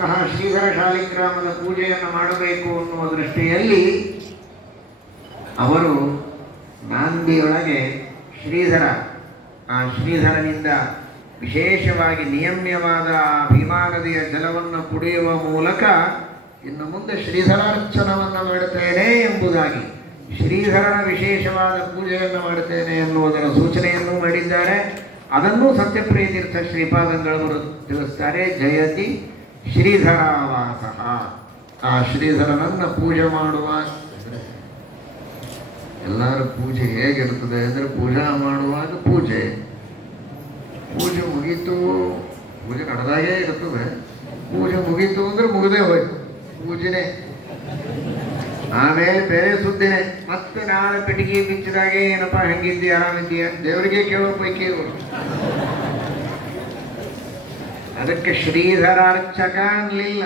ಆಗಿರುವಂತಹ ಶ್ರೀಧರ ಶಾಲಿಗ್ರಾಮದ ಪೂಜೆಯನ್ನು ಮಾಡಬೇಕು ಅನ್ನುವ ದೃಷ್ಟಿಯಲ್ಲಿ ಅವರು ನಾಂದಿಯೊಳಗೆ ಶ್ರೀಧರ, ಆ ಶ್ರೀಧರನಿಂದ ವಿಶೇಷವಾಗಿ ನಿಯಮ್ಯವಾದ ಆ ಭೀಮಾ ನದಿಯ ಜಲವನ್ನು ಕುಡಿಯುವ ಮೂಲಕ ಇನ್ನು ಮುಂದೆ ಶ್ರೀಧರಾರ್ಚನವನ್ನು ಮಾಡುತ್ತೇನೆ ಎಂಬುದಾಗಿ, ಶ್ರೀಧರನ ವಿಶೇಷವಾದ ಪೂಜೆಯನ್ನು ಮಾಡುತ್ತೇನೆ ಎನ್ನುವುದರ ಸೂಚನೆಯನ್ನು ಮಾಡಿದ್ದಾರೆ. ಅದನ್ನು ಸತ್ಯಪ್ರಿಯ ತೀರ್ಥ ಶ್ರೀಪಾದಂಗಳವರು ತಿಳಿಸ್ತಾರೆ. ಜಯತಿ ಶ್ರೀಧರಾವಾಸ. ಆ ಶ್ರೀಧರನನ್ನು ಪೂಜೆ ಮಾಡುವ ಎಲ್ಲರ ಪೂಜೆ ಹೇಗಿರ್ತದೆ ಅಂದರೆ ಪೂಜಾ ಮಾಡುವಾಗ ಪೂಜೆ. ಪೂಜೆ ಮುಗೀತು, ಪೂಜೆ ನಡೆದಾಗೇ ಇರ್ತದೆ ಪೂಜೆ ಮುಗೀತು ಅಂದ್ರೆ ಮುಗದೇ ಹೋಯ್ತು. ಪೂಜೆನೆ. ಆಮೇಲೆ ಬೇರೆ ಸುದ್ದಿನೇ. ಮತ್ತೆ ನಾಳೆ ಪೆಟ್ಟಿಗೆ ಬಿಚ್ಚಿದಾಗೆ ಏನಪ್ಪ, ಹೆಂಗಿದ್ದೀಯ, ಆರಾಮಿದ್ದೀಯ? ದೇವರಿಗೆ ಕೇಳೋ ಪೈಕಿ ಅದಕ್ಕೆ ಶ್ರೀಧರಾರ್ಚಕ ಅನ್ಲಿಲ್ಲ.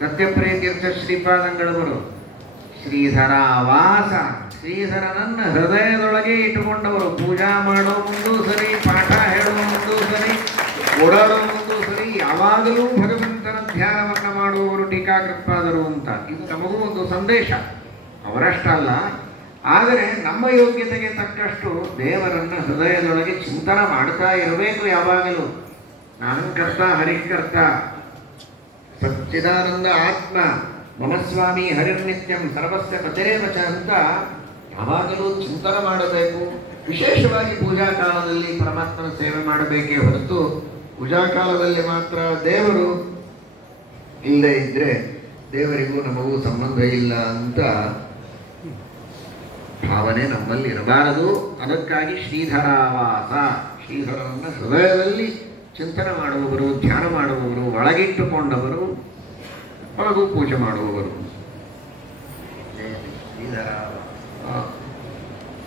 ಸತ್ಯಪ್ರಿಯ ತೀರ್ಥ ಶ್ರೀಪಾದಂಗಳವರು ಶ್ರೀಧರ ವಾಸ ಶ್ರೀಧರನನ್ನು ಹೃದಯದೊಳಗೆ ಇಟ್ಟುಕೊಂಡವರು, ಪೂಜಾ ಮಾಡೋ ಮುಂದೂ ಸರಿ, ಪಾಠ ಹೇಳೋ ಮುಂದೂ ಸರಿ, ಓಡಾಡೋ ಮುಂದೂ ಸರಿ, ಯಾವಾಗಲೂ ಭಗವಂತನ ಧ್ಯಾನವನ್ನು ಮಾಡುವವರು ಟೀಕಾಕೃತ್ಪಾದರು ಅಂತ. ಇದು ನಮಗೂ ಒಂದು ಸಂದೇಶ. ಅವರಷ್ಟಲ್ಲ. ಆದರೆ ನಮ್ಮ ಯೋಗ್ಯತೆಗೆ ತಕ್ಕಷ್ಟು ದೇವರನ್ನು ಹೃದಯದೊಳಗೆ ಚಿಂತನೆ ಮಾಡ್ತಾ ಇರಬೇಕು ಯಾವಾಗಲೂ. ನಾನು ಕರ್ತ ಹರಿಕರ್ತ ಸಚ್ಚಿದಾನಂದ ಆತ್ಮ, ಮನಸ್ವಾಮಿ ಹರಿರ್ನಿತ್ಯಂ ಸರ್ವಸ್ಯ ಪಚರೇವಚ ಅಂತ ಯಾವಾಗಲೂ ಚಿಂತನ ಮಾಡಬೇಕು. ವಿಶೇಷವಾಗಿ ಪೂಜಾ ಕಾಲದಲ್ಲಿ ಪರಮಾತ್ಮನ ಸೇವೆ ಮಾಡಬೇಕೇ ಹೊರತು ಪೂಜಾ ಕಾಲದಲ್ಲಿ ಮಾತ್ರ ದೇವರು ಇಲ್ಲದೆ ಇದ್ದರೆ ದೇವರಿಗೂ ನಮಗೂ ಸಂಬಂಧ ಇಲ್ಲ ಅಂತ ಭಾವನೆ ನಮ್ಮಲ್ಲಿ ಇರಬಾರದು. ಅದಕ್ಕಾಗಿ ಶ್ರೀಧರಾವಾಸ. ಶ್ರೀಧರನ ಹೃದಯದಲ್ಲಿ ಚಿಂತನೆ ಮಾಡುವವರು ಧ್ಯಾನ ಮಾಡುವವರು ಒಳಗಿಟ್ಟುಕೊಂಡವರು ಒಳಗೂ ಪೂಜೆ ಮಾಡುವವರು.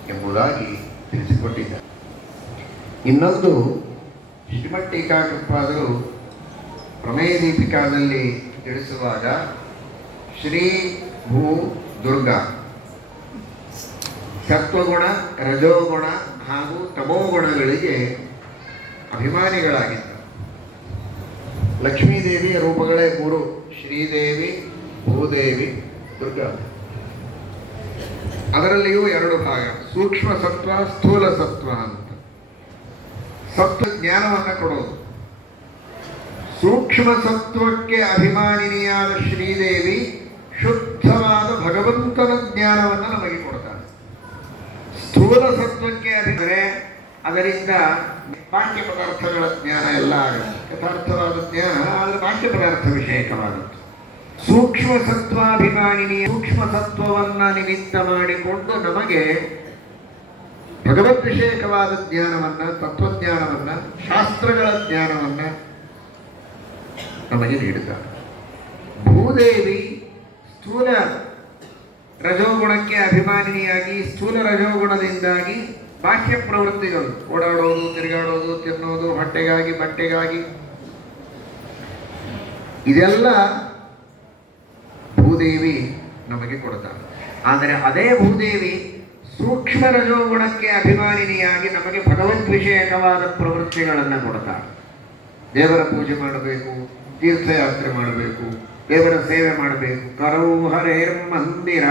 ಎಂಬುದಾಗಿ ತಿಳಿಸಿಕೊಟ್ಟಿದ್ದಾರೆ. ಇನ್ನೊಂದು ಶ್ರೀಮಠ್ ಟೀಕಾಕೃಪಾದರು ಪ್ರಮೇಯ ದೀಪಿಕಾದಲ್ಲಿ ತಿಳಿಸುವಾಗ ಶ್ರೀ ಭೂ ದುರ್ಗಾ. ಸತ್ವಗುಣ ರಜೋಗುಣ ಹಾಗೂ ತಮೋಗುಣಗಳಿಗೆ ಅಭಿಮಾನಿಗಳಾಗಿದ್ದರು ಲಕ್ಷ್ಮೀದೇವಿಯ ರೂಪಗಳೇ ಮೂರು. ಶ್ರೀದೇವಿ, ಭೂದೇವಿ, ದುರ್ಗಾ. ಅದರಲ್ಲಿಯೂ ಎರಡು ಭಾಗ. ಸೂಕ್ಷ್ಮ ಸತ್ವ, ಸ್ಥೂಲ ಸತ್ವ ಅಂತ. ಸತ್ವ ಜ್ಞಾನವನ್ನು ಕೊಡೋದು. ಸೂಕ್ಷ್ಮ ಸತ್ವಕ್ಕೆ ಅಭಿಮಾನಿನಿಯಾದ ಶ್ರೀದೇವಿ ಶುದ್ಧವಾದ ಭಗವಂತನ ಜ್ಞಾನವನ್ನು ನಮಗೆ ಕೊಡ್ತಾರೆ ಸ್ಥೂಲ ಸತ್ವಕ್ಕೆ ಅಭಿಮಾನೆ ಅದರಿಂದ ಬಾಹ್ಯ ಪದಾರ್ಥಗಳ ಜ್ಞಾನ ಎಲ್ಲ ಆಗುತ್ತೆ. ಯಥಾರ್ಥವಾದ ಜ್ಞಾನ, ಆದರೆ ಬಾಹ್ಯ ಪದಾರ್ಥ ವಿಷಯಕವಾಗುತ್ತೆ ಸೂಕ್ಷ್ಮ ಸತ್ವಾಭಿಮಾನಿನಿ ಸೂಕ್ಷ್ಮ ಸತ್ವವನ್ನ ನಿಮಿತ್ತ ಮಾಡಿಕೊಂಡು ನಮಗೆ ಭಗವದ್ ವಿಷಯಕವಾದ ಜ್ಞಾನವನ್ನ, ತತ್ವಜ್ಞಾನವನ್ನ, ಶಾಸ್ತ್ರಗಳ ಜ್ಞಾನವನ್ನ ನಮಗೆ ನೀಡುತ್ತಾರೆ. ಭೂದೇವಿ ಸ್ಥೂಲ ರಜೋಗುಣಕ್ಕೆ ಅಭಿಮಾನಿನಿಯಾಗಿ, ಸ್ಥೂಲ ರಜೋಗುಣದಿಂದಾಗಿ ಬಾಹ್ಯ ಪ್ರವೃತ್ತಿಗಳು, ಓಡಾಡೋದು, ತಿರುಗಾಡೋದು, ತಿನ್ನೋದು, ಹೊಟ್ಟೆಗಾಗಿ, ಬಟ್ಟೆಗಾಗಿ. ಇದೆಲ್ಲ ಭೂದೇವಿ ನಮಗೆ ಕೊಡ್ತಾಳೆ ಆದರೆ ಅದೇ ಭೂದೇವಿ ಸೂಕ್ಷ್ಮ ರಜೋಗುಣಕ್ಕೆ ಅಭಿಮಾನಿನಿಯಾಗಿ ನಮಗೆ ಭಗವದ್ ವಿಷಯಕವಾದ ಪ್ರವೃತ್ತಿಗಳನ್ನು ಕೊಡ್ತಾಳೆ ದೇವರ ಪೂಜೆ ಮಾಡಬೇಕು, ತೀರ್ಥಯಾತ್ರೆ ಮಾಡಬೇಕು, ದೇವರ ಸೇವೆ ಮಾಡಬೇಕು. ಕರೌ ಹರೇರ್ ಮಂದಿರ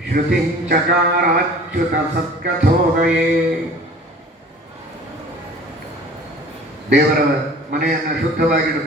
ಮಾರ್ಜನಾದಿಷು ಶ್ರುತಿಂಚಕಾರಾಚ್ಯುತ ಸತ್ಕಥೋದಯೇ ದೇವರ ಮನೆಯನ್ನು ಶುದ್ಧವಾಗಿಡ